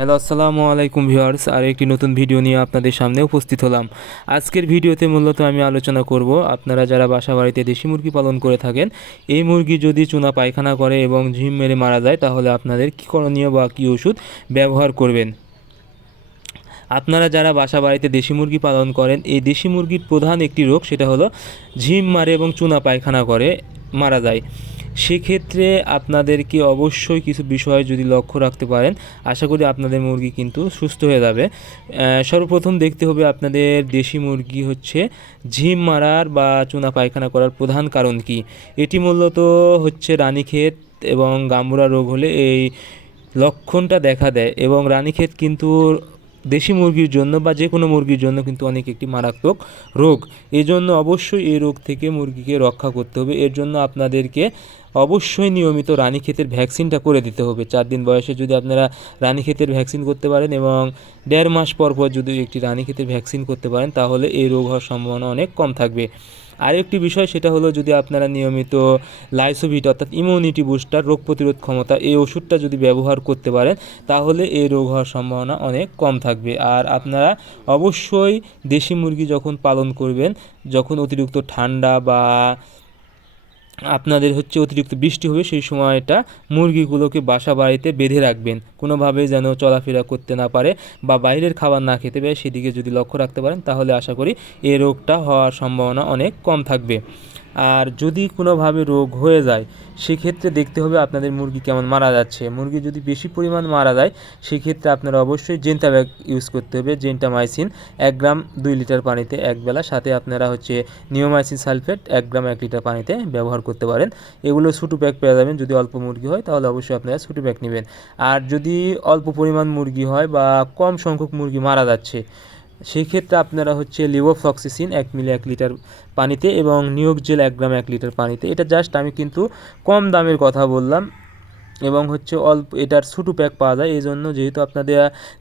Hello, আসসালামু আলাইকুম viewers, আর একটি নতুন ভিডিও নিয়ে আপনাদের সামনে উপস্থিত হলাম। আজকের ভিডিওতে মূলত আমি আলোচনা করব, আপনারা যারা বাসা বাড়িতে দেশি মুরগি পালন করে থাকেন, এই মুরগি যদি চুনা পায়খানা করে এবং ঝিম মেরে মারা যায়, তাহলে আপনাদের কী করণীয় বা কী ওষুধ ব্যবহার করবেন? আপনারা যারা বাসা বাড়িতে দেশি মুরগি পালন করেন, এই দেশি মুরগির প্রধান একটি রোগ সেটা হলো ঝিম মারে এবং চুনা পায়খানা করে মারা যায়। সেক্ষেত্রে আপনাদেরকে অবশ্যই কিছু বিষয় যদি লক্ষ্য রাখতে পারেন, আশা করি আপনাদের মুরগি কিন্তু সুস্থ হয়ে যাবে। সর্বপ্রথম দেখতে হবে আপনাদের দেশি মুরগি হচ্ছে ঝিম মারার বা চুনা পায়খানা করার প্রধান কারণ কি? এটি মূলত হচ্ছে রানীক্ষেত এবং গাম্বুরা রোগ হলে এই লক্ষণটা দেখা দেয় এবং রানীক্ষেত কিন্তু দেশি মুরগির জন্য বা যে কোনো মুরগির জন্য কিন্তু অনেক একটি মারাত্মক রোগ। এই জন্য অবশ্যই এই রোগ থেকে মুরগিকে রক্ষা করতে হবে। এর জন্য আপনাদেরকে অবশ্যই নিয়মিত রানীক্ষেতের ভ্যাকসিনটা করে দিতে হবে। চার দিন বয়সে যদি আপনারা রানীক্ষেতের ভ্যাকসিন করতে পারেন এবং দেড় মাস পর পর যদি একটি রানীক্ষেতের ভ্যাকসিন করতে পারেন, তাহলে এই রোগ হওয়ার সম্ভাবনা অনেক কম থাকবে। আরেকটি বিষয় সেটা হলো যদি আপনারা নিয়মিত লাইসোভিট অর্থাৎ ইমিউনিটি বুস্টার রোগ প্রতিরোধ ক্ষমতা এই ওষুধটা যদি ব্যবহার করতে পারেন, তাহলে এই রোগ হওয়ার সম্ভাবনা অনেক কম থাকবে। আর আপনারা অবশ্যই দেশি মুরগি যখন পালন করবেন, যখন অতিরিক্ত ঠান্ডা বা আপনাদের হচ্ছে অতিরিক্ত বৃষ্টি হবে, সেই সময়টা মুরগিগুলোকে বাসা বাড়িতে বেঁধে রাখবেন। কোনোভাবে যেন চলাফেরা করতে না পারে বা বাইরের খাবার না খেতে পারে, সেদিকে যদি লক্ষ্য রাখতে পারেন, তাহলে আশা করি এই রোগটা হওয়ার সম্ভাবনা অনেক কম থাকবে। আর যদি কোনোভাবে রোগ হয়ে যায়, সেক্ষেত্রে দেখতে হবে আপনাদের মুরগি কেমন মারা যাচ্ছে। মুরগি যদি বেশি পরিমাণ মারা যায়, সেক্ষেত্রে আপনারা অবশ্যই জেন্টা ব্যাগ ইউজ করতে হবে। জেন্টামাইসিন এক গ্রাম দুই লিটার পানিতে একবেলা সাথে আপনারা হচ্ছে নিওমাইসিন সালফেট এক গ্রাম এক লিটার পানিতে ব্যবহার করতে পারেন। এগুলো ছোটো প্যাক পেয়ে যাবেন। যদি অল্প মুরগি হয়, তাহলে অবশ্যই আপনারা ছোটো প্যাক নেবেন। আর যদি অল্প পরিমাণ মুরগি হয় বা কম সংখ্যক মুরগি মারা যাচ্ছে সেক্ষেত্রে আপনারা হচ্ছে লিভোফ্লক্সিসিন এক মিলি এক লিটার পানিতে এবং নিয়োগ জেল এক গ্রাম এক লিটার পানিতে। এটা জাস্ট আমি কিন্তু কম দামের কথা বললাম এবং হচ্ছে অল্প এটার ছোটো প্যাক পাওয়া যায়। এই জন্য যেহেতু আপনাদের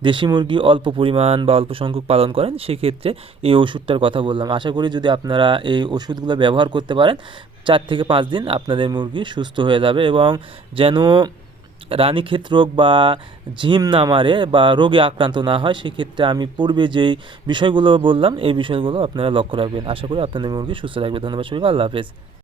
দেশি মুরগি অল্প পরিমাণ বা অল্প সংখ্যক পালন করেন, সেক্ষেত্রে এই ওষুধটার কথা বললাম। আশা করি যদি আপনারা এই ওষুধগুলো ব্যবহার করতে পারেন, চার থেকে পাঁচ দিন আপনাদের মুরগি সুস্থ হয়ে যাবে এবং যেন রানীক্ষেত রোগ বা ঝিম না মারে বা রোগে আক্রান্ত না হয়, সেক্ষেত্রে আমি পূর্বে যেই বিষয়গুলো বললাম, এই বিষয়গুলো আপনারা লক্ষ্য রাখবেন। আশা করি আপনাদের মুরগি সুস্থ থাকবে ধন্যবাদ সবাইকে। আল্লাহ হাফেজ।